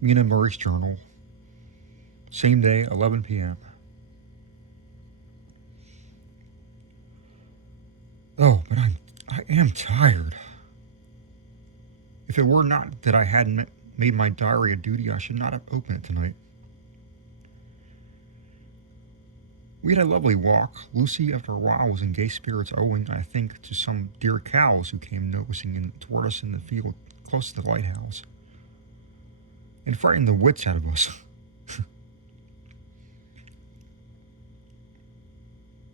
Mina Murray's journal. Same day, 11 p.m. Oh, but I am tired. If it were not that I hadn't made my diary a duty, I should not have opened it tonight. We had a lovely walk. Lucy, after a while, was in gay spirits, owing, I think, to some dear cows who came nosing in toward us in the field close to the lighthouse. It frightened the wits out of us.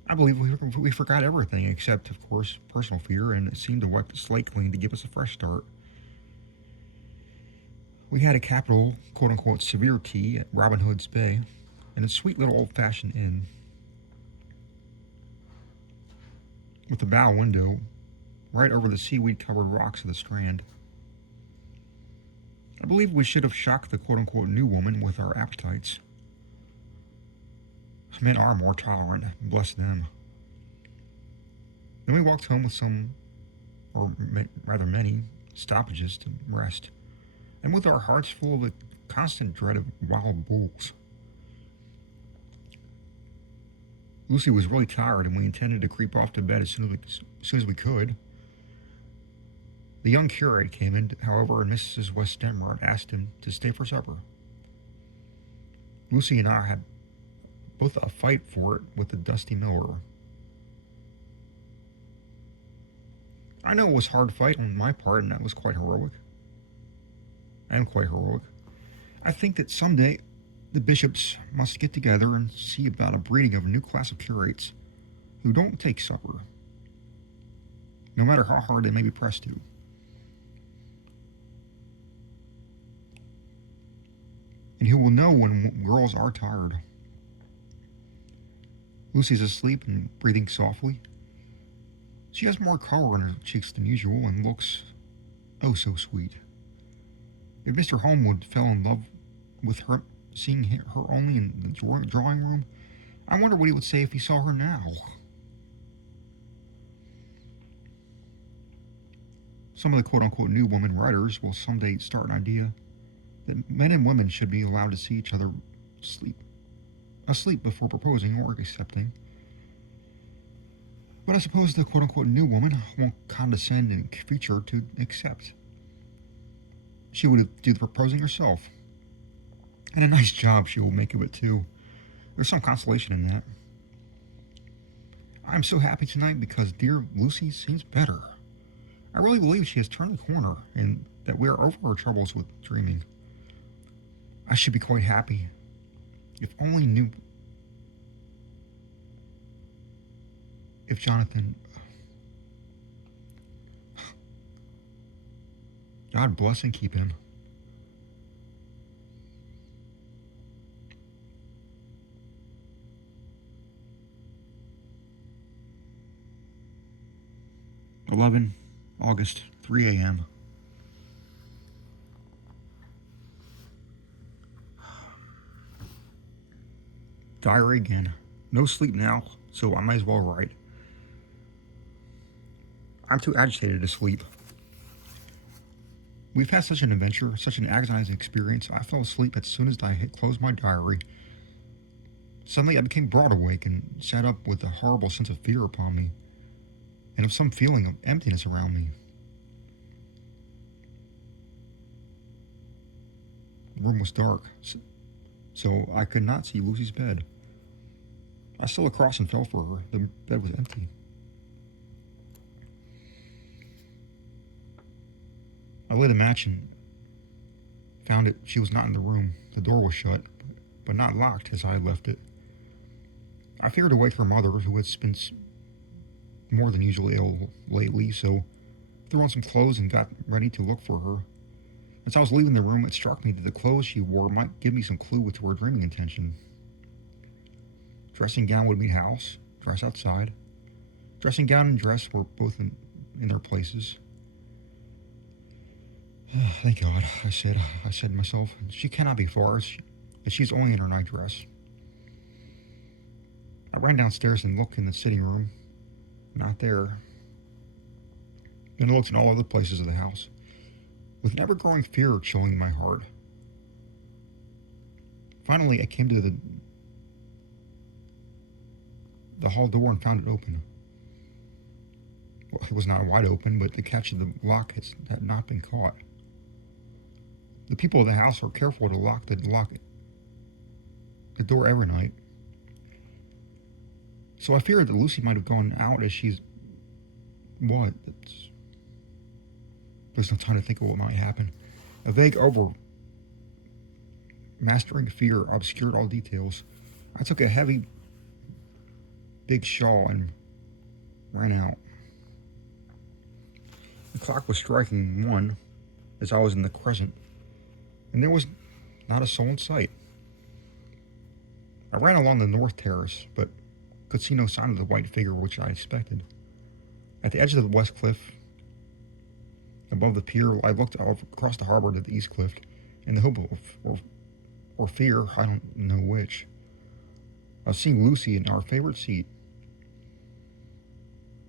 I believe we forgot everything except, of course, personal fear, and it seemed to wipe the slate clean to give us a fresh start. We had a capital, quote unquote, severe tea at Robin Hood's Bay, and a sweet little old fashioned inn with a bow window right over the seaweed covered rocks of the strand. I believe we should have shocked the quote unquote new woman with our appetites. Men are more tolerant, bless them. Then we walked home with some, or rather many, stoppages to rest, and with our hearts full of the constant dread of wild bulls. Lucy was really tired, and we intended to creep off to bed as soon as we could. The young curate came in, however, and Mrs. West Denmark asked him to stay for supper. Lucy and I had both a fight for it with the dusty miller. I know it was a hard fight on my part, and that was quite heroic. I am quite heroic. I think that someday the bishops must get together and see about a breeding of a new class of curates who don't take supper, no matter how hard they may be pressed to. And who will know when girls are tired. Lucy's asleep and breathing softly. She has more color in her cheeks than usual and looks, oh, so sweet. If Mr. Homewood fell in love with her, seeing her only in the drawing room, I wonder what he would say if he saw her now. Some of the quote-unquote new women writers will someday start an idea that men and women should be allowed to see each other asleep before proposing or accepting. But I suppose the quote-unquote new woman won't condescend in future to accept. She would do the proposing herself. And a nice job she will make of it, too. There's some consolation in that. I'm so happy tonight because dear Lucy seems better. I really believe she has turned the corner and that we are over our troubles with dreaming. I should be quite happy if only knew if Jonathan. God bless and keep him. August, 3 a.m. Diary again. No sleep now, so I might as well write. I'm too agitated to sleep. We've had such an adventure, such an agonizing experience, I fell asleep as soon as I had closed my diary. Suddenly I became broad awake and sat up with a horrible sense of fear upon me, and of some feeling of emptiness around me. The room was dark, so I could not see Lucy's bed. I stole across and fell for her. The bed was empty. I lit a match and found it. She was not in the room. The door was shut, but not locked as I had left it. I feared to wake her mother, who had been more than usually ill lately, so threw on some clothes and got ready to look for her. As I was leaving the room, it struck me that the clothes she wore might give me some clue to her dreaming intention. Dressing gown would meet house, dress outside. Dressing gown and dress were both in their places. Thank God, I said to myself. She cannot be far, as she's only in her nightdress. I ran downstairs and looked in the sitting room. Not there. Then I looked in all other places of the house, with an ever-growing fear chilling my heart. Finally, I came to the hall door and found it open. Well, it was not wide open, but the catch of the lock had not been caught. The people of the house are careful to lock the door every night. So I feared that Lucy might have gone out as she's... What? There's no time to think of what might happen. A vague mastering fear obscured all details. I took a heavy, big shawl and ran out. The clock was striking 1 as I was in the crescent, and there was not a soul in sight. I ran along the north terrace, but could see no sign of the white figure which I expected. At the edge of the west cliff, above the pier, I looked across the harbor to the east cliff, in the hope of, or fear, I don't know which, of seeing Lucy in our favorite seat.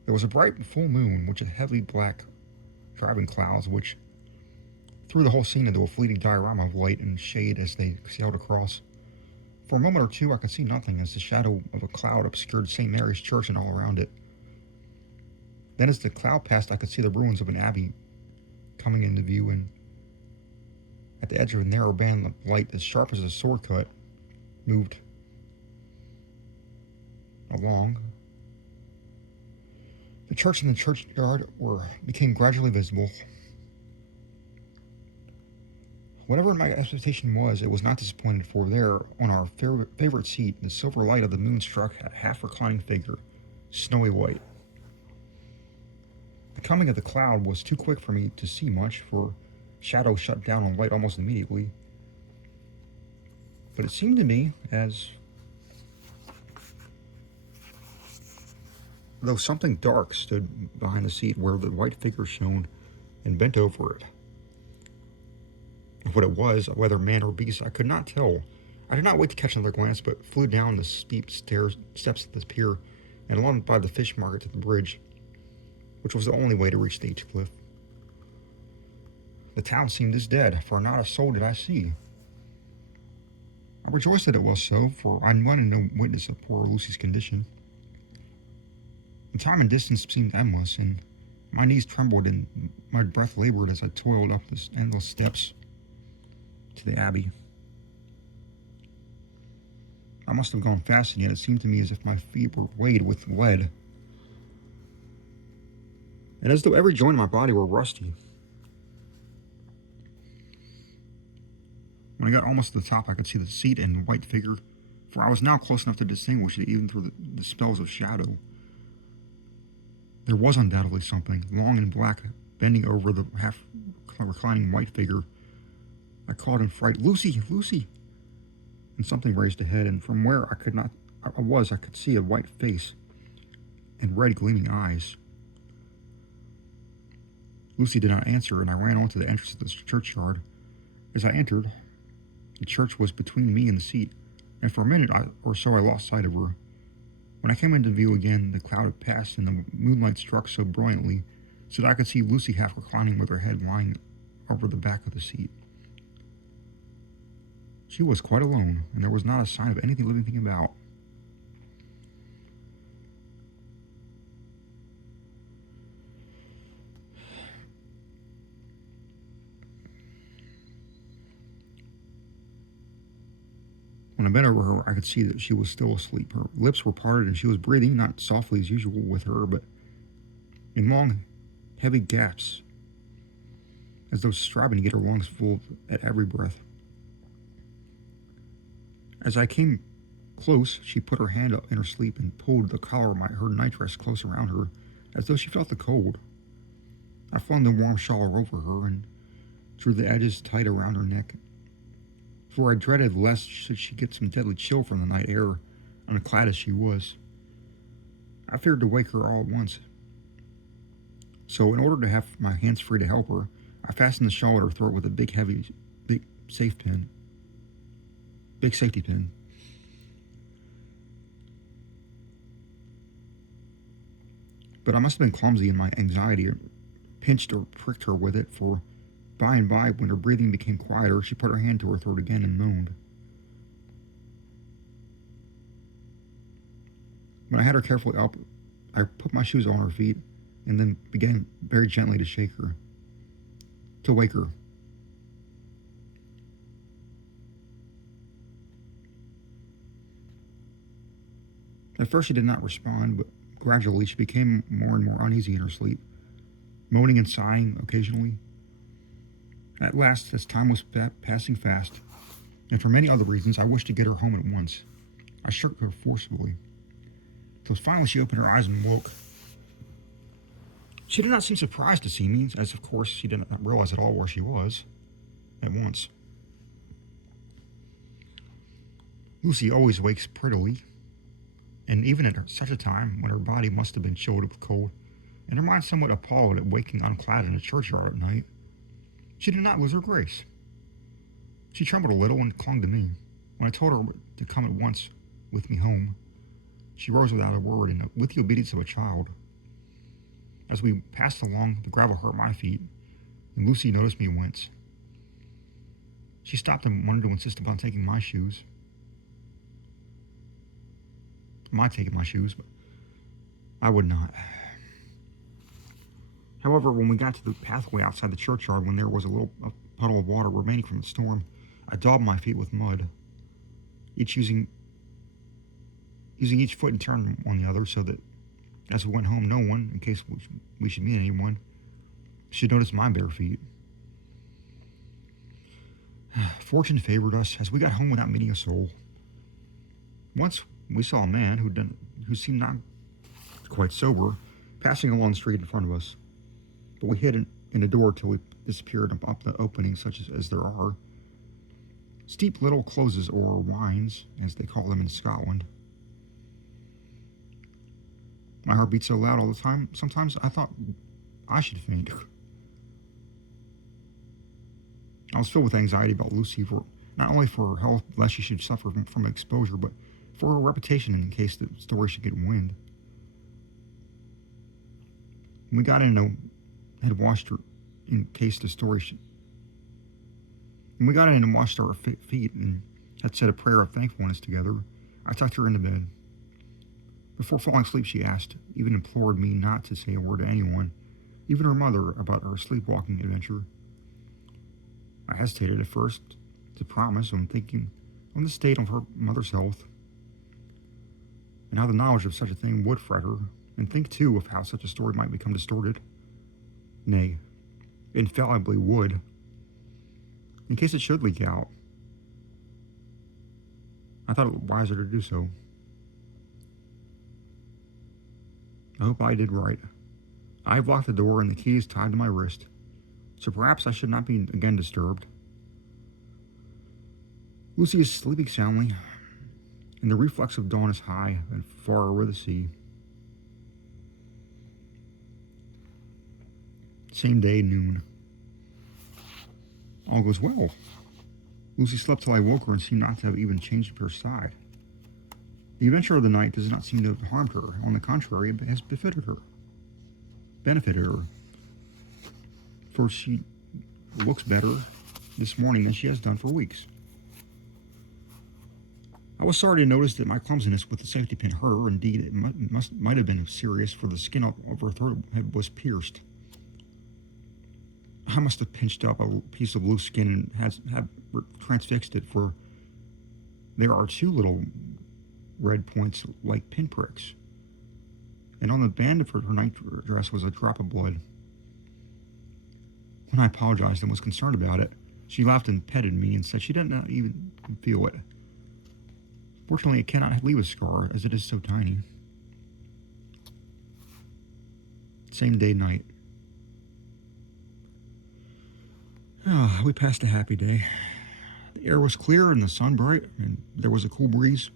There was a bright full moon, which had heavy black driving clouds, which threw the whole scene into a fleeting diorama of light and shade as they sailed across. For a moment or two, I could see nothing, as the shadow of a cloud obscured St. Mary's Church and all around it. Then, as the cloud passed, I could see the ruins of an abbey coming into view, and at the edge of a narrow band of light as sharp as a sword cut moved along. The church and the churchyard became gradually visible. Whatever my expectation was, it was not disappointed, for there, on our favorite seat, the silver light of the moon struck a half-reclining figure, snowy white. The coming of the cloud was too quick for me to see much, for shadow shut down on light almost immediately. But it seemed to me as though something dark stood behind the seat where the white figure shone and bent over it. What it was, whether man or beast, I could not tell. I did not wait to catch another glance, but flew down the steep steps of the pier and along by the fish market to the bridge, which was the only way to reach the each cliff. The town seemed as dead, for not a soul did I see. I rejoiced that it was so, for I wanted no witness of poor Lucy's condition. The time and distance seemed endless, and my knees trembled and my breath labored as I toiled up the endless steps to the abbey. I must have gone fast, and yet it seemed to me as if my feet were weighted with lead, and as though every joint in my body were rusty. When I got almost to the top, I could see the seat and the white figure, for I was now close enough to distinguish it even through the spells of shadow. There was undoubtedly something, long and black, bending over the half-reclining white figure. I called in fright, "Lucy, Lucy!" And something raised a head, and from where I could see a white face and red gleaming eyes. Lucy did not answer, and I ran on to the entrance of the churchyard. As I entered, the church was between me and the seat, and for a minute or so I lost sight of her. When I came into view again, the cloud had passed, and the moonlight struck so brilliantly so that I could see Lucy half reclining with her head lying over the back of the seat. She was quite alone, and there was not a sign of any living thing about. When I bent over her, I could see that she was still asleep. Her lips were parted, and she was breathing, not softly as usual with her, but in long, heavy gasps, as though striving to get her lungs full at every breath. As I came close, she put her hand up in her sleep and pulled the collar of her nightdress close around her, as though she felt the cold. I flung the warm shawl over her and drew the edges tight around her neck, for I dreaded lest she get some deadly chill from the night air, unclad as she was. I feared to wake her all at once. So, in order to have my hands free to help her, I fastened the shawl at her throat with a big safety pin. But I must have been clumsy in my anxiety, pinched or pricked her with it, for by and by, when her breathing became quieter, she put her hand to her throat again and moaned. When I had her carefully up, I put my shoes on her feet and then began very gently to shake her, to wake her. At first she did not respond, but gradually she became more and more uneasy in her sleep, moaning and sighing occasionally. At last, as time was passing fast, and for many other reasons, I wished to get her home at once. I shook her forcibly, till finally she opened her eyes and woke. She did not seem surprised to see me, as of course she did not realize at all where she was, at once. Lucy always wakes prettily, and even at such a time when her body must have been chilled with cold, and her mind somewhat appalled at waking unclad in a churchyard at night, she did not lose her grace. She trembled a little and clung to me. When I told her to come at once with me home, she rose without a word and with the obedience of a child. As we passed along, the gravel hurt my feet, and Lucy noticed me wince. She stopped and wanted to insist upon taking my shoes. Taking my shoes, but I would not. However, when we got to the pathway outside the churchyard, when there was a puddle of water remaining from the storm, I daubed my feet with mud, each using each foot in turn on the other, so that as we went home, no one, in case we should meet anyone, should notice my bare feet. Fortune favored us as we got home without meeting a soul. Once we saw a man who seemed not quite sober, passing along the street in front of us, but we hid in a door till we disappeared up the opening, such as there are. Steep little closes, or wines, as they call them in Scotland. My heart beat so loud all the time, sometimes I thought I should faint. I was filled with anxiety about Lucy, not only for her health, lest she should suffer from exposure, but for her reputation in case the story should get wind. We got in had washed her in case the story should. When we got in and washed our feet and had said a prayer of thankfulness together, I tucked her into bed. Before falling asleep, she asked, even implored me not to say a word to anyone, even her mother, about her sleepwalking adventure. I hesitated at first to promise, on thinking on the state of her mother's health, and how the knowledge of such a thing would fret her, and think too of how such a story might become distorted. Nay, infallibly would, in case it should leak out. I thought it wiser to do so. I hope I did right. I've locked the door and the key is tied to my wrist, so perhaps I should not be again disturbed. Lucy is sleeping soundly, and the reflex of dawn is high and far over the sea. Same day, noon. All goes well. Lucy slept till I woke her and seemed not to have even changed her side. The adventure of the night does not seem to have harmed her. On the contrary, it has benefited her. For she looks better this morning than she has done for weeks. I was sorry to notice that my clumsiness with the safety pin hurt her. Indeed, it might have been serious, for the skin of her throat was pierced. I must have pinched up a piece of loose skin and had transfixed it, for there are two little red points like pinpricks, and on the band of her night dress was a drop of blood. When I apologized and was concerned about it, she laughed and petted me and said she did not even feel it. Fortunately, it cannot leave a scar, as it is so tiny. Same day, night. We passed a happy day. The air was clear and the sun bright, and there was a cool breeze.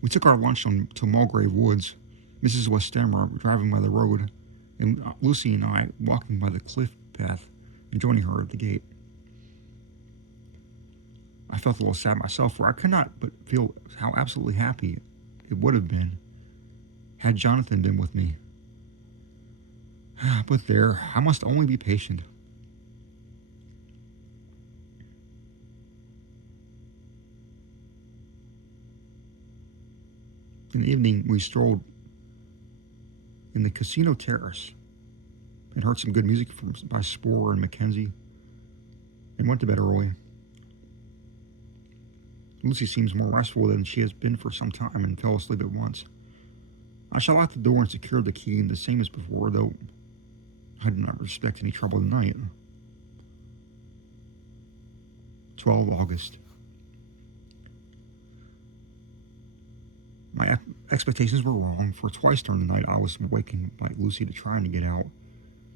We took our lunch to Mulgrave Woods, Mrs. Westenra driving by the road, and Lucy and I walking by the cliff path and joining her at the gate. I felt a little sad myself, for I could not but feel how absolutely happy it would have been had Jonathan been with me. But there, I must only be patient. In the evening, we strolled in the casino terrace and heard some good music by Sporer and Mackenzie and went to bed early. Lucy seems more restful than she has been for some time and fell asleep at once. I shut out the door and secured the key, the same as before, though I did not expect any trouble tonight. 12 August. My expectations were wrong, for twice during the night I was waking like Lucy to trying to get out.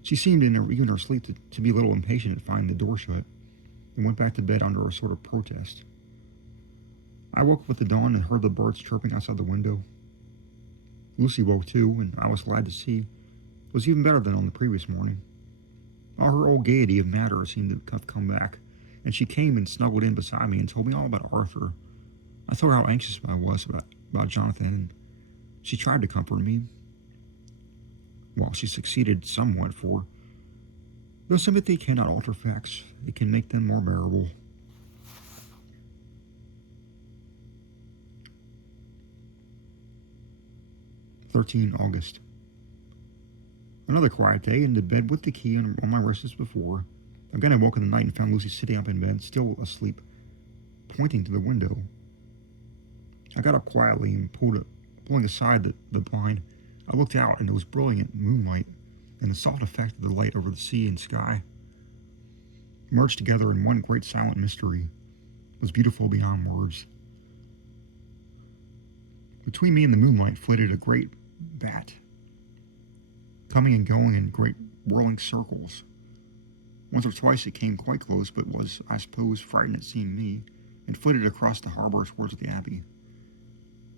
She seemed, even in her sleep, to be a little impatient at finding the door shut, and went back to bed under a sort of protest. I woke up with the dawn and heard the birds chirping outside the window. Lucy woke too, and I was glad to see it was even better than on the previous morning. All her old gaiety of manner seemed to have come back, and she came and snuggled in beside me and told me all about Arthur. I told her how anxious I was about Jonathan, and she tried to comfort me. Well, she succeeded somewhat, for though sympathy cannot alter facts, it can make them more bearable. 13 August. Another quiet day, into bed with the key on my wrist as before. Again I woke in the night and found Lucy sitting up in bed, still asleep, pointing to the window. I got up quietly and pulling aside the blind. I looked out, and it was brilliant moonlight, and the soft effect of the light over the sea and sky merged together in one great silent mystery. It was beautiful beyond words. Between me and the moonlight flitted a great bat, coming and going in great whirling circles. Once or twice it came quite close, but was, I suppose, frightened at seeing me, and flitted across the harbor towards the Abbey.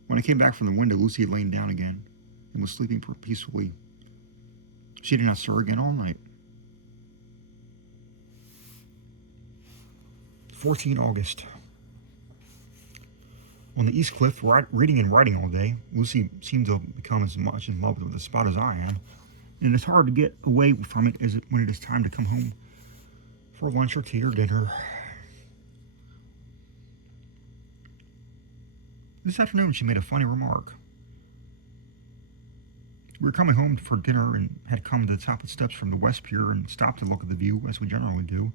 When I came back from the window, Lucy had lain down again, and was sleeping peacefully. She did not stir again all night. 14 August. On the East Cliff, reading and writing all day, Lucy seemed to become as much in love with the spot as I am, and it's hard to get away from it when it is time to come home for lunch or tea or dinner. This afternoon she made a funny remark. We were coming home for dinner and had come to the top of the steps from the West Pier and stopped to look at the view, as we generally do.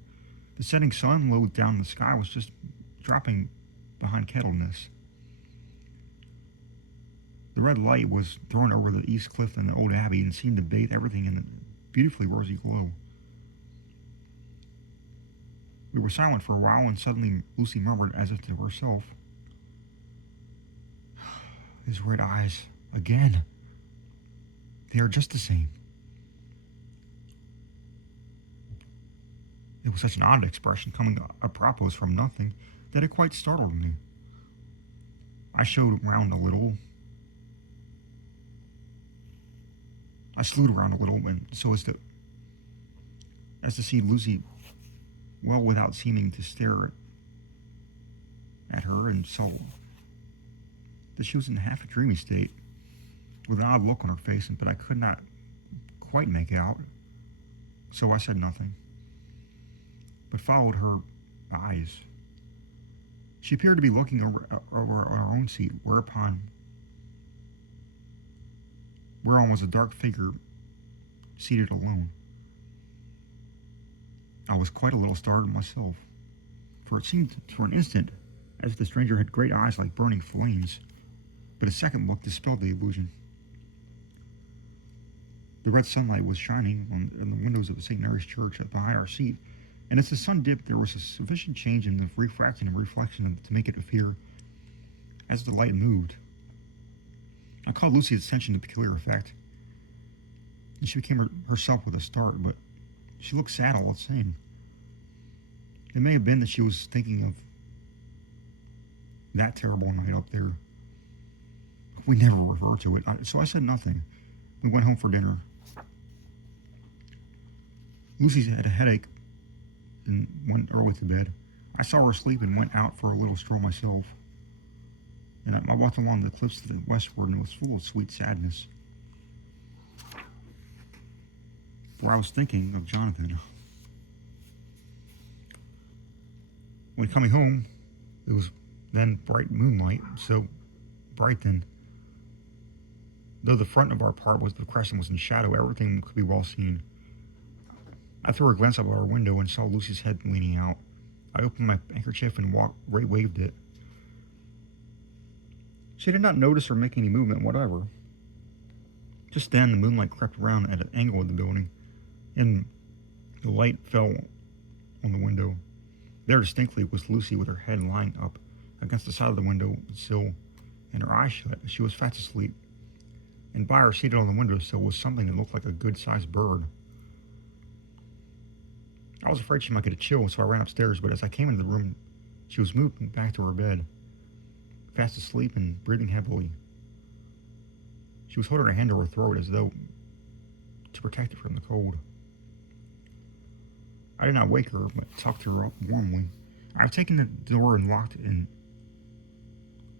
The setting sun, low down in the sky, was just dropping behind Kettleness. The red light was thrown over the East Cliff and the old Abbey and seemed to bathe everything in a beautifully rosy glow. We were silent for a while, and suddenly Lucy murmured as if to herself, "His red eyes, again. They are just the same." It was such an odd expression coming apropos from nothing that it quite startled me. I slewed around a little, and so as to see Lucy well without seeming to stare at her, and saw that she was in half a dreamy state, with an odd look on her face, but I could not quite make out. So I said nothing, but followed her eyes. She appeared to be looking over on her own seat, whereon was a dark figure seated alone. I was quite a little startled myself, for it seemed for an instant as if the stranger had great eyes like burning flames, but a second look dispelled the illusion. The red sunlight was shining on the windows of St. Mary's Church behind our seat, and as the sun dipped, there was a sufficient change in the refraction and reflection to make it appear as the light moved. I called Lucy's attention to the peculiar effect, and she became herself with a start, but she looked sad all the same. It may have been that she was thinking of that terrible night up there. We never referred to it, so I said nothing. We went home for dinner. Lucy had a headache and went early to bed. I saw her asleep and went out for a little stroll myself. And I walked along the cliffs to the westward, and it was full of sweet sadness. For I was thinking of Jonathan. When coming home, it was then bright moonlight, so bright then Though the front of our part was the crescent was in shadow, everything could be well seen. I threw a glance up at our window and saw Lucy's head leaning out. I opened my handkerchief and waved it. She did not notice or make any movement whatever. Just then, the moonlight crept around at an angle of the building, and the light fell on the window. There distinctly was Lucy with her head lying up against the side of the window sill and her eyes shut. She was fast asleep. And by her, seated on the windowsill, was something that looked like a good-sized bird. I was afraid she might get a chill, so I ran upstairs, but as I came into the room, she was moving back to her bed, fast asleep and breathing heavily. She was holding her hand to her throat as though to protect it from the cold. I did not wake her, but tucked her up warmly. I have taken the door and locked it, and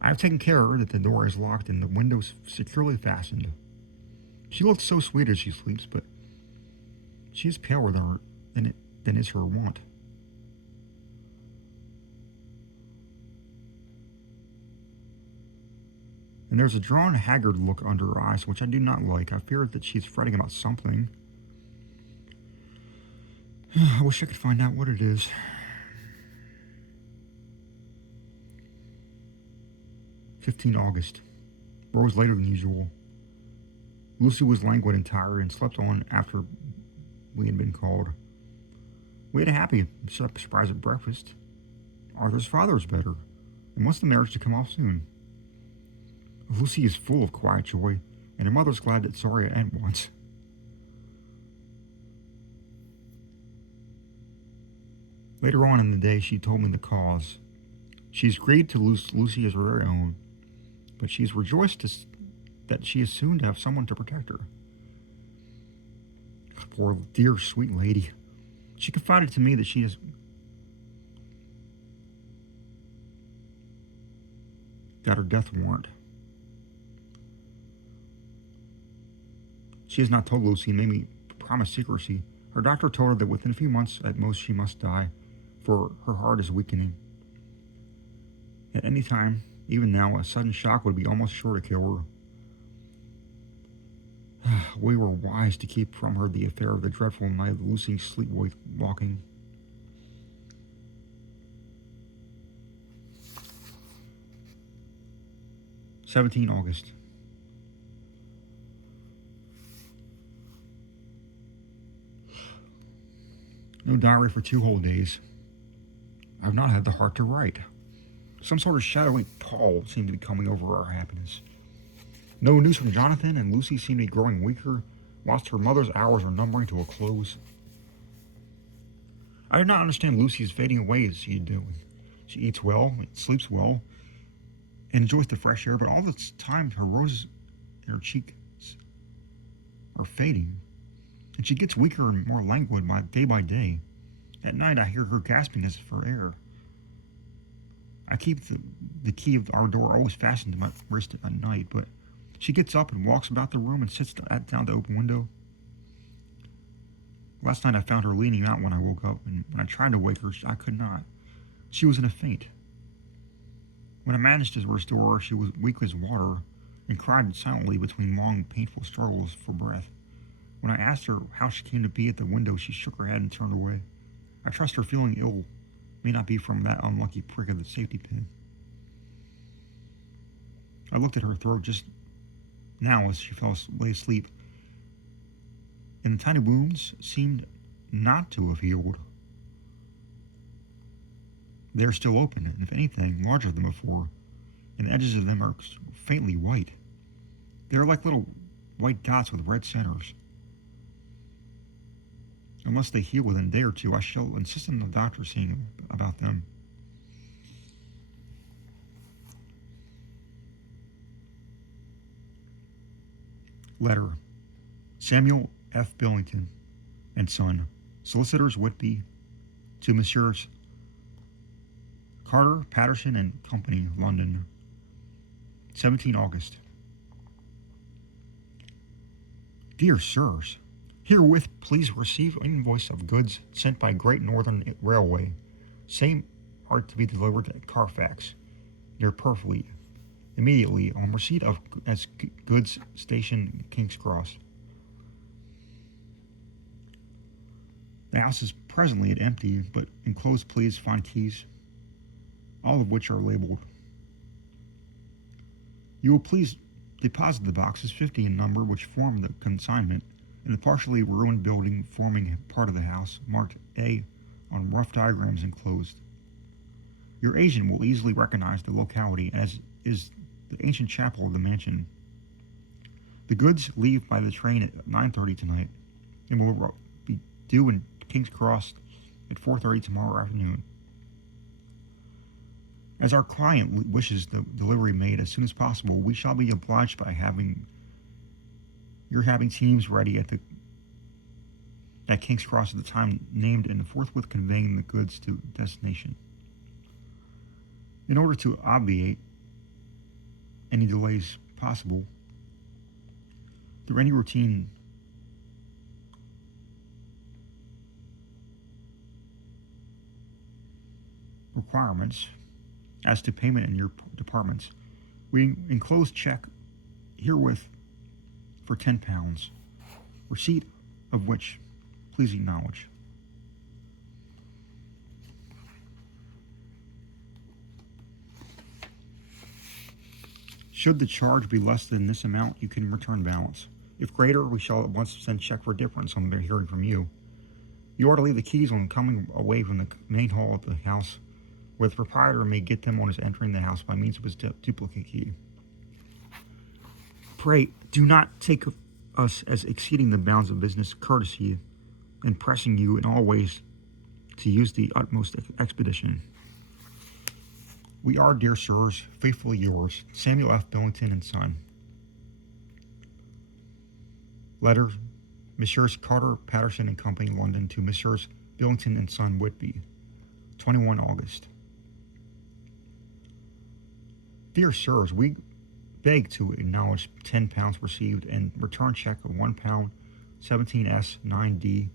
I have taken care that the door is locked and the windows securely fastened. She looks so sweet as she sleeps, but she is paler than is her wont. And there's a drawn, haggard look under her eyes, which I do not like. I fear that she is fretting about something. I wish I could find out what it is. 15 August. Rose later than usual. Lucy was languid and tired and slept on after we had been called. We had a happy surprise at breakfast. Arthur's father is better and wants the marriage to come off soon. Lucy is full of quiet joy, and her mother's glad that Zoria at once. Later on in the day, she told me the cause. She's agreed to lose Lucy as her very own, but she's rejoiced that she is soon to have someone to protect her. Poor dear sweet lady. She confided to me that she has got her death warrant. She has not told Lucy and made me promise secrecy. Her doctor told her that within a few months at most she must die, for her heart is weakening. At any time, even now, a sudden shock would be almost sure to kill her. We were wise to keep from her the affair of the dreadful night of Lucy sleepwalking. August 17th. No diary for 2 whole days. I've not had the heart to write. Some sort of shadowy pall seemed to be coming over our happiness. No news from Jonathan, and Lucy seemed to be growing weaker, whilst her mother's hours are numbering to a close. I did not understand Lucy's fading away as she did. She eats well, sleeps well, and enjoys the fresh air, but all this time her roses in her cheeks are fading, and she gets weaker and more languid by day. At night I hear her gasping as for air. I keep the key of our door always fastened to my wrist at night, but she gets up and walks about the room and sits down the open window. Last night I found her leaning out when I woke up, and when I tried to wake her, I could not. She was in a faint. When I managed to restore her, she was weak as water and cried silently between long, painful struggles for breath. When I asked her how she came to be at the window, she shook her head and turned away. I trust her feeling ill may not be from that unlucky prick of the safety pin. I looked at her throat just now as she lay asleep, and the tiny wounds seemed not to have healed. They are still open, and if anything, larger than before, and the edges of them are faintly white. They are like little white dots with red centers. Unless they heal within a day or two, I shall insist on the doctor seeing about them. Letter. Samuel F. Billington and Son, Solicitors Whitby, to Messrs. Carter, Patterson and Company, London, 17 August. Dear Sirs, herewith please receive invoice of goods sent by Great Northern Railway. Same are to be delivered at Carfax, near Purfleet, immediately on receipt of as goods station King's Cross. The house is presently empty, but enclosed please find keys, all of which are labeled. You will please deposit the boxes 50 in number which form the consignment in a partially ruined building forming part of the house, marked A on rough diagrams enclosed. Your agent will easily recognize the locality as is the ancient chapel of the mansion. The goods leave by the train at 9:30 tonight and will be due in King's Cross at 4:30 tomorrow afternoon. As our client wishes the delivery made as soon as possible, we shall be obliged by having teams ready at King's Cross at the time named and forthwith conveying the goods to destination. In order to obviate any delays possible through any routine requirements as to payment in your departments, we enclose check herewith for £10, receipt of which please acknowledge. Should the charge be less than this amount, you can return balance. If greater, we shall at once send check for difference on hearing from you. You are to leave the keys on coming away from the main hall of the house, where the proprietor may get them on his entering the house by means of his duplicate key. Pray, do not take us as exceeding the bounds of business courtesy and pressing you in all ways to use the utmost expedition. We are, dear sirs, faithfully yours, Samuel F. Billington and Son. Letter, Messrs. Carter, Patterson and Company, London, to Messrs. Billington and Son, Whitby, 21 August. Dear sirs, we beg to acknowledge £10 received and return check of £1, 17S 9D,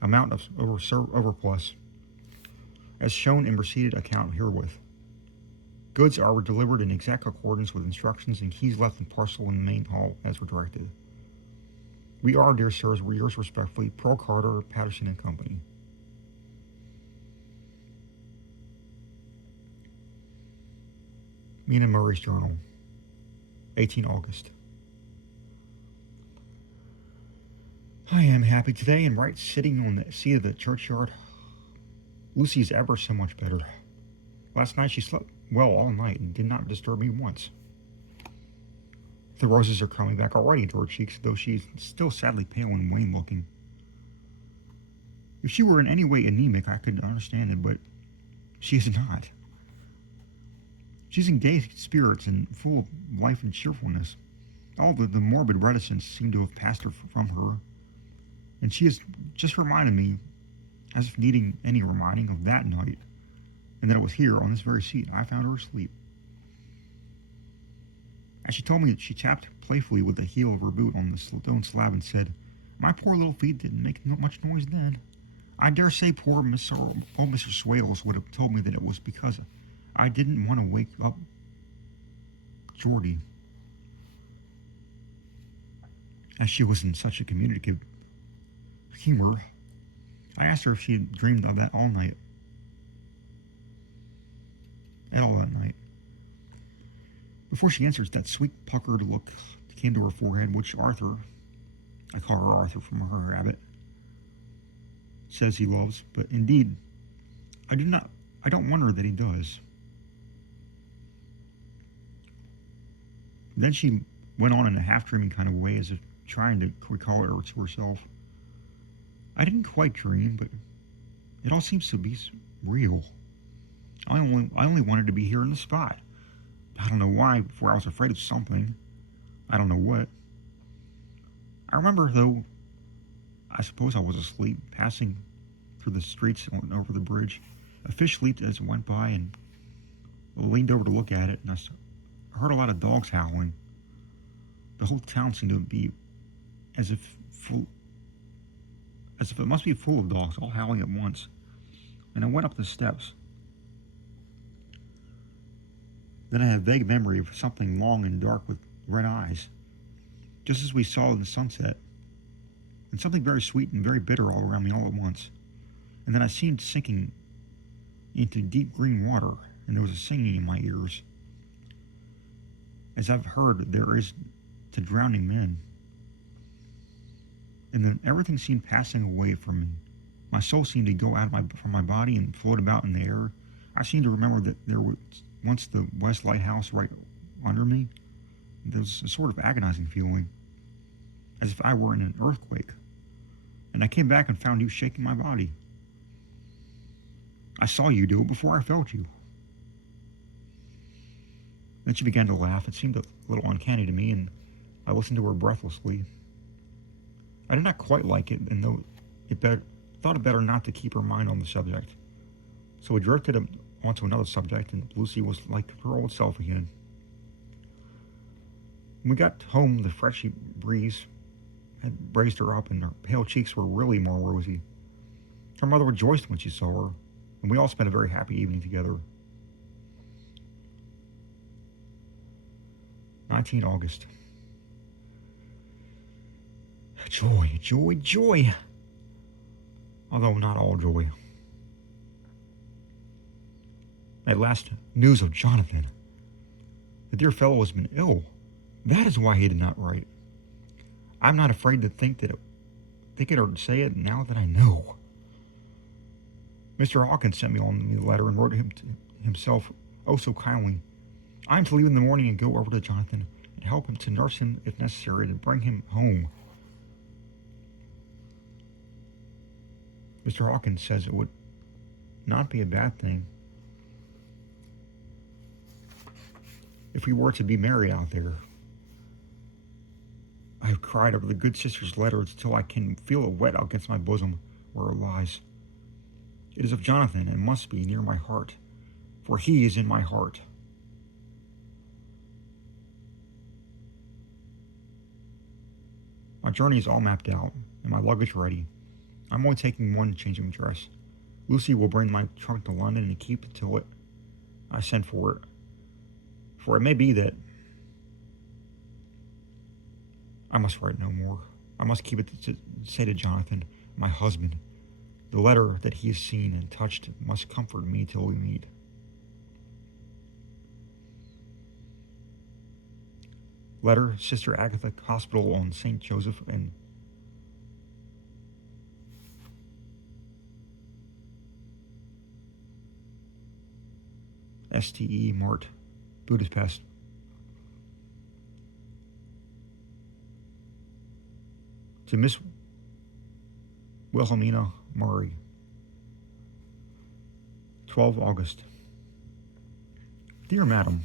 amount of overplus, as shown in receipted account herewith. Goods are delivered in exact accordance with instructions and keys left in parcel in the main hall as were directed. We are, dear sirs, yours respectfully, Pearl Carter, Patterson and Company. Mina Murray's Journal, 18 August. I am happy today and right sitting on the seat of the churchyard. Lucy is ever so much better. Last night she slept well all night and did not disturb me once. The roses are coming back already to her cheeks, though she is still sadly pale and wan-looking. If she were in any way anemic, I could understand it, but she is not. She's in gay spirits and full of life and cheerfulness. All the morbid reticence seemed to have passed from her, and she has just reminded me, as if needing any reminding, of that night, and that it was here, on this very seat, I found her asleep. As she told me that she tapped playfully with the heel of her boot on the stone slab and said, "My poor little feet didn't make much noise then. I dare say poor old Mr. Swales would have told me that it was because I didn't want to wake up Geordie, as she was in such a communicative humor. I asked her if she had dreamed of that all night. All that night. Before she answers, that sweet puckered look came to her forehead, which Arthur, I call her Arthur from her habit, says he loves, but indeed, I don't wonder that he does. Then she went on in a half-dreaming kind of way, as if trying to recall it to herself. I didn't quite dream, but it all seems to be real. I only wanted to be here in the spot. I don't know why, before I was afraid of something. I don't know what. I remember, though, I suppose I was asleep, passing through the streets and over the bridge. A fish leaped as it went by, and I leaned over to look at it, and I heard a lot of dogs howling. The whole town seemed to be as if it must be full of dogs, all howling at once. And I went up the steps. Then I had a vague memory of something long and dark with red eyes, just as we saw in the sunset, and something very sweet and very bitter all around me all at once. And then I seemed sinking into deep green water, and there was a singing in my ears, as I've heard there is to drowning men. And then everything seemed passing away from me. My soul seemed to go out from my body and float about in the air. I seemed to remember that there was once the West Lighthouse right under me. There was a sort of agonizing feeling, as if I were in an earthquake. And I came back and found you shaking my body. I saw you do it before I felt you. Then she began to laugh. It seemed a little uncanny to me, and I listened to her breathlessly. I did not quite like it, and thought it better not to keep her mind on the subject. So we drifted onto another subject, and Lucy was like her old self again. When we got home, the freshy breeze had raised her up, and her pale cheeks were really more rosy. Her mother rejoiced when she saw her, and we all spent a very happy evening together. 19 August. Joy, joy, joy! Although not all joy. At last, news of Jonathan. The dear fellow has been ill. That is why he did not write. I'm not afraid to think it or say it now that I know. Mr. Hawkins sent me on the letter and wrote himself oh so kindly. I am to leave in the morning and go over to Jonathan and help him to nurse him if necessary to bring him home. Mr. Hawkins says it would not be a bad thing if we were to be married out there. I have cried over the good sister's letters till I can feel it wet against my bosom where it lies. It is of Jonathan and must be near my heart, for he is in my heart. My journey is all mapped out, and my luggage ready. I'm only taking one change of dress. Lucy will bring my trunk to London and keep it till I send for it. For it may be that I must write no more. I must keep it to say to Jonathan, my husband, the letter that he has seen and touched must comfort me till we meet. Letter, Sister Agatha, Hospital on St. Joseph and Ste Mart, Budapest. To Miss Wilhelmina Murray, 12 August. Dear Madam,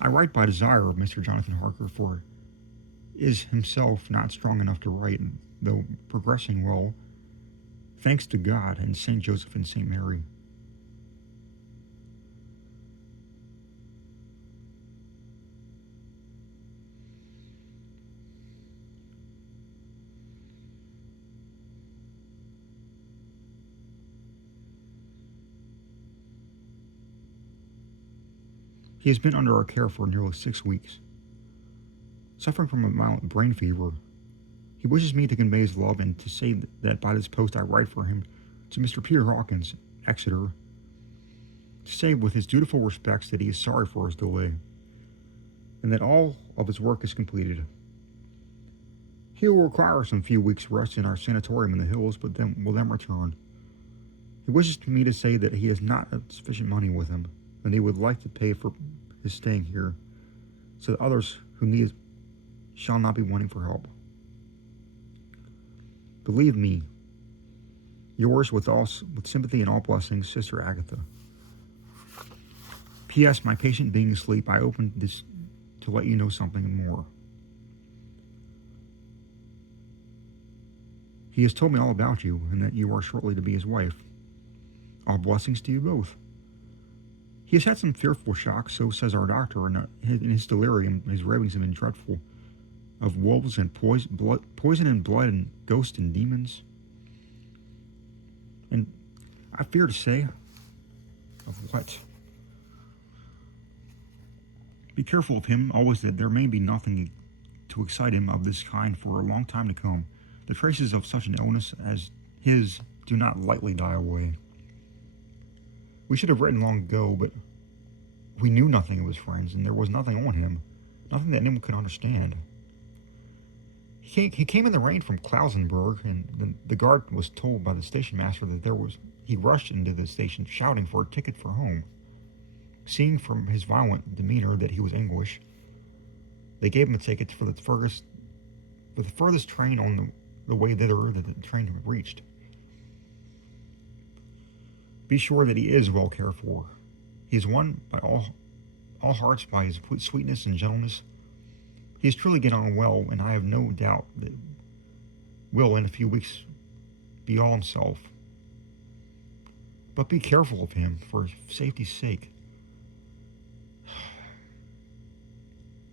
I write by desire of Mr. Jonathan Harker, for is himself not strong enough to write, though progressing well, thanks to God and St. Joseph and St. Mary. He has been under our care for nearly 6 weeks, suffering from a mild brain fever. He wishes me to convey his love and to say that by this post I write for him to Mr. Peter Hawkins, Exeter, to say with his dutiful respects that he is sorry for his delay, and that all of his work is completed. He will require some few weeks' rest in our sanatorium in the hills, but will then return. He wishes me to say that he has not sufficient money with him, and he would like to pay for his staying here, so that others who need it shall not be wanting for help. Believe me, yours with sympathy and all blessings, Sister Agatha. P.S. My patient being asleep, I opened this to let you know something more. He has told me all about you, and that you are shortly to be his wife. All blessings to you both. He has had some fearful shocks, so says our doctor, and in his delirium, his ravings have been dreadful, of wolves and poison and blood and ghosts and demons. And I fear to say, of what? Be careful of him, always that there may be nothing to excite him of this kind for a long time to come. The traces of such an illness as his do not lightly die away. We should have written long ago, but we knew nothing of his friends, and there was nothing on him, nothing that anyone could understand. He came in the rain from Klausenberg, and the guard was told by the station master that he rushed into the station shouting for a ticket for home. Seeing from his violent demeanor that he was English, they gave him a ticket for the furthest train on the way thither that the train had reached. Be sure that he is well cared for. He is won by all hearts by his sweetness and gentleness. He is truly getting on well, and I have no doubt that will in a few weeks be all himself. But be careful of him for safety's sake.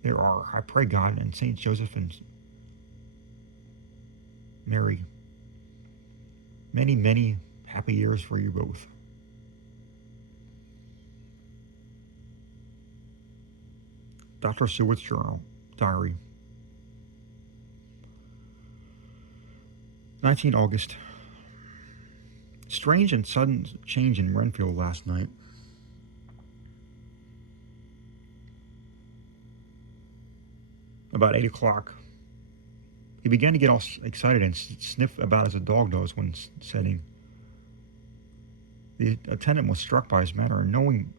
There are, I pray God, and Saint Joseph and Mary, many, many happy years for you both. Dr. Stewart's journal, diary. 19 August. Strange and sudden change in Renfield last night. About 8 o'clock, he began to get all excited and sniff about as a dog does when setting. The attendant was struck by his manner, and knowing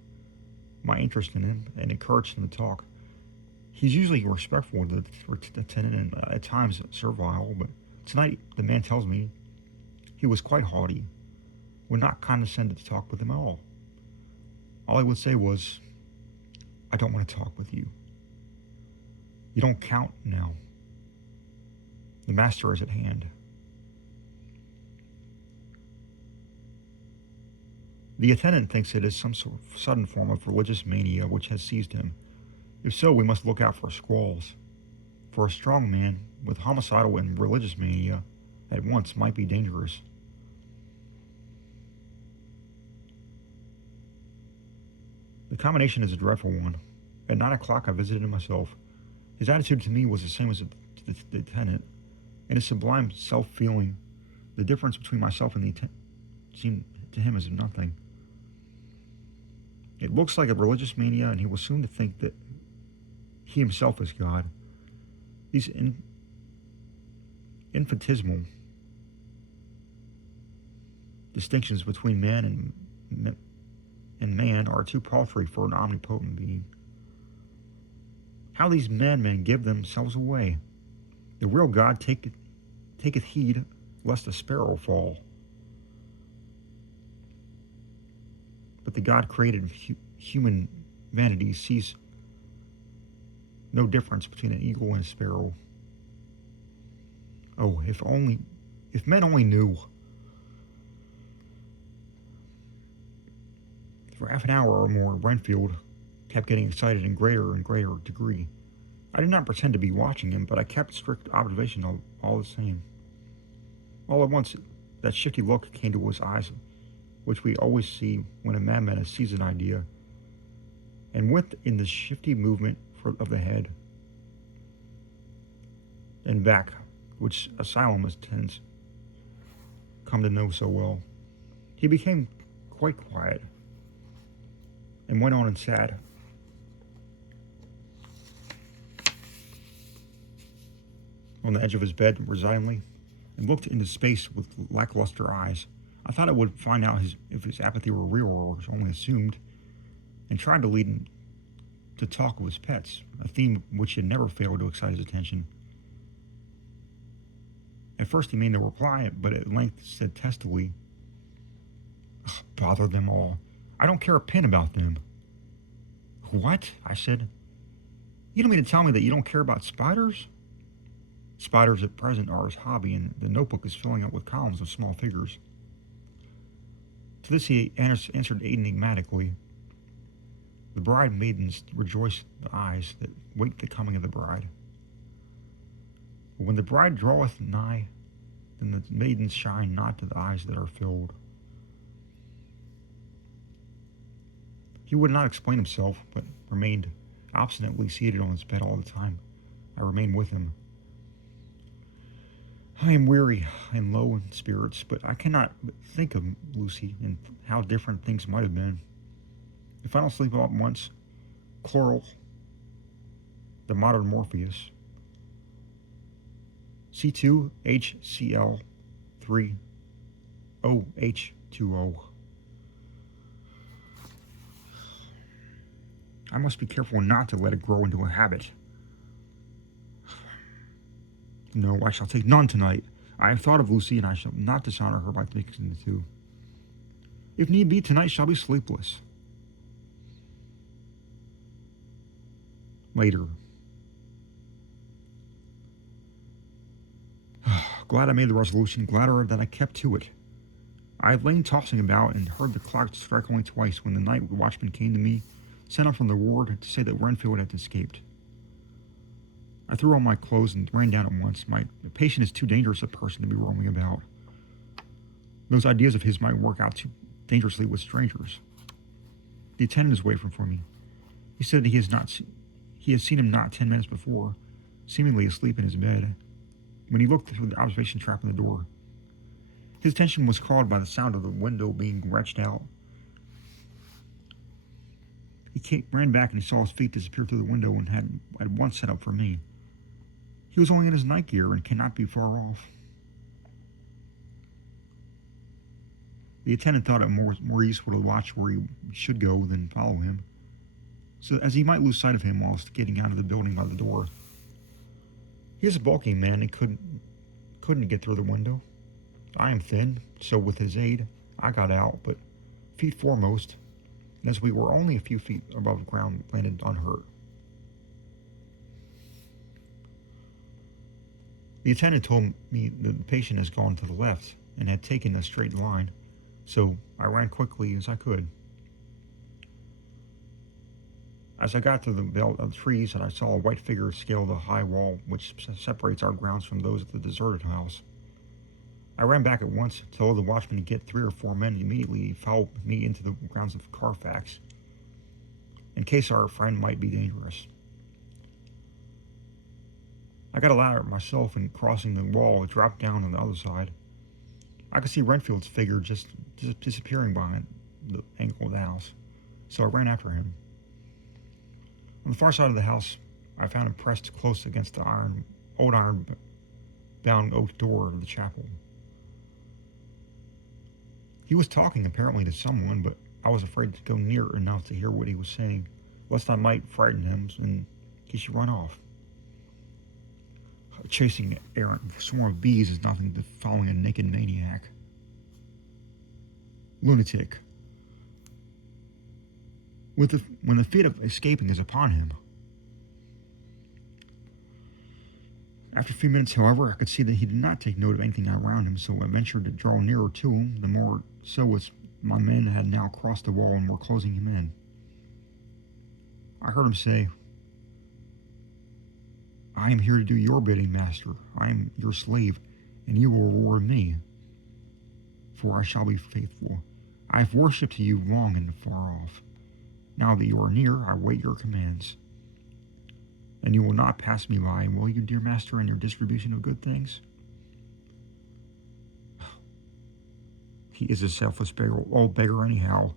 my interest in him, and encouraged him to talk. He's usually respectful to the attendant and at times servile, but tonight the man tells me he was quite haughty, would not condescend to talk with him at all. All he would say was, "I don't want to talk with you. You don't count now. The master is at hand." The attendant thinks it is some sort of sudden form of religious mania which has seized him. If so, we must look out for squalls. For a strong man with homicidal and religious mania at once might be dangerous. The combination is a dreadful one. At 9 o'clock I visited him myself. His attitude to me was the same as the attendant. In his sublime self-feeling, the difference between myself and the attendant seemed to him as nothing. It looks like a religious mania, and he was soon to think that he himself is God. These infinitesimal distinctions between man and man are too paltry for an omnipotent being. How these madmen give themselves away! The real God taketh heed lest a sparrow fall. But the God created human vanity sees no difference between an eagle and a sparrow. Oh, if men only knew. For half an hour or more, Renfield kept getting excited in greater and greater degree. I did not pretend to be watching him, but I kept strict observation of all the same. All at once, that shifty look came to his eyes, which we always see when a madman has seized an idea, and with in the shifty movement of the head and back, which asylumist come to know so well, he became quite quiet and went on and sat. On the edge of his bed resignedly, and looked into space with lackluster eyes. I thought I would find out if his apathy were real or was only assumed, and tried to lead him to talk of his pets, a theme which had never failed to excite his attention. At first he made no reply, but at length said testily, "Bother them all. I don't care a pin about them." "What?" I said. "You don't mean to tell me that you don't care about spiders?" Spiders at present are his hobby, and the notebook is filling up with columns of small figures. To this he answered enigmatically, "The bride maidens rejoice the eyes that wait the coming of the bride. But when the bride draweth nigh, then the maidens shine not to the eyes that are filled." He would not explain himself, but remained obstinately seated on his bed all the time. I remained with him. I am weary and low in spirits, but I cannot but think of Lucy and how different things might have been. If I don't sleep all at once, chloral, the modern Morpheus, C2HCl3OH2O. I must be careful not to let it grow into a habit. No, I shall take none tonight. I have thought of Lucy, and I shall not dishonor her by mixing the two. If need be, tonight shall be sleepless. Later. Glad I made the resolution, gladder that I kept to it. I had lain tossing about and heard the clock strike only twice when the night watchman came to me, sent up from the ward to say that Renfield had escaped. I threw on my clothes and ran down at once. My patient is too dangerous a person to be roaming about. Those ideas of his might work out too dangerously with strangers. The attendant is waiting for me. He said he has seen him not 10 minutes before, seemingly asleep in his bed, when he looked through the observation trap in the door. His attention was called by the sound of the window being wrenched out. He ran back and he saw his feet disappear through the window and had at once set up for me. He was only in his night gear and cannot be far off. The attendant thought it more useful to watch where he should go than follow him, so as he might lose sight of him whilst getting out of the building by the door. He is a bulky man and couldn't get through the window. I am thin, so with his aid, I got out, but feet foremost, and as we were only a few feet above the ground, landed unhurt. The attendant told me that the patient has gone to the left and had taken a straight line, so I ran quickly as I could. As I got to the belt of trees, and I saw a white figure scale the high wall which separates our grounds from those of the deserted house. I ran back at once, told the watchman to get 3 or 4 men immediately followed me into the grounds of Carfax, in case our friend might be dangerous. I got a ladder myself, and crossing the wall, I dropped down on the other side. I could see Renfield's figure just disappearing behind the angle of the house, so I ran after him. On the far side of the house, I found him pressed close against the old iron-bound oak door of the chapel. He was talking apparently to someone, but I was afraid to go near enough to hear what he was saying, lest I might frighten him and he should run off. Chasing an errant swarm of bees is nothing to following a naked maniac. Lunatic. When the fit of escaping is upon him. After a few minutes, however, I could see that he did not take note of anything around him, so I ventured to draw nearer to him, the more so as my men had now crossed the wall and were closing him in. I heard him say, "I am here to do your bidding, master. I am your slave, and you will reward me, for I shall be faithful. I have worshipped you long and far off. Now that you are near, I wait your commands. And you will not pass me by, will you, dear master, in your distribution of good things?" He is a selfless beggar, old beggar anyhow.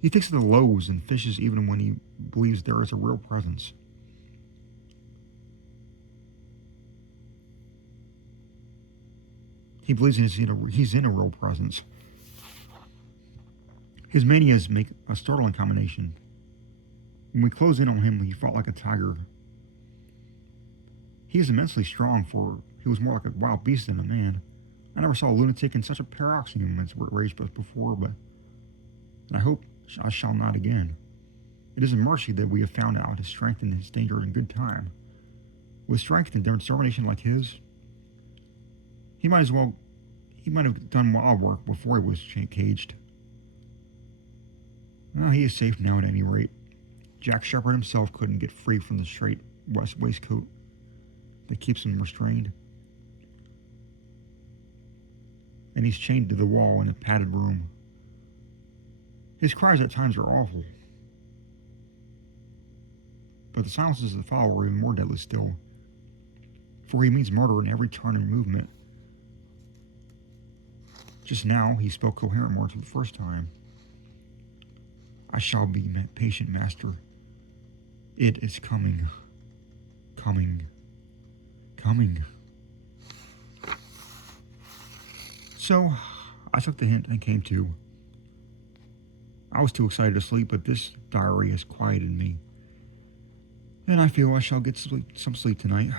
He thinks of the loaves and fishes even when he believes there is a real presence. He believes he's in a real presence. His manias make a startling combination. When we close in on him, he fought like a tiger. He is immensely strong, for he was more like a wild beast than a man. I never saw a lunatic in such a paroxysm as raged before, and I hope I shall not again. It is a mercy that we have found out his strength and his danger in good time. With strength and determination like his, he might have done wild work before he was caged. Well, he is safe now at any rate. Jack Shepherd himself couldn't get free from the straight waistcoat that keeps him restrained. And he's chained to the wall in a padded room. His cries at times are awful, But the silences that follow are even more deadly still, for he means murder in every turn and movement. Just now, he spoke coherent words for the first time. I shall be patient, master. It is coming. Coming. Coming. So, I took the hint and came to. I was too excited to sleep, but this diary has quieted me. And I feel I shall get some sleep tonight.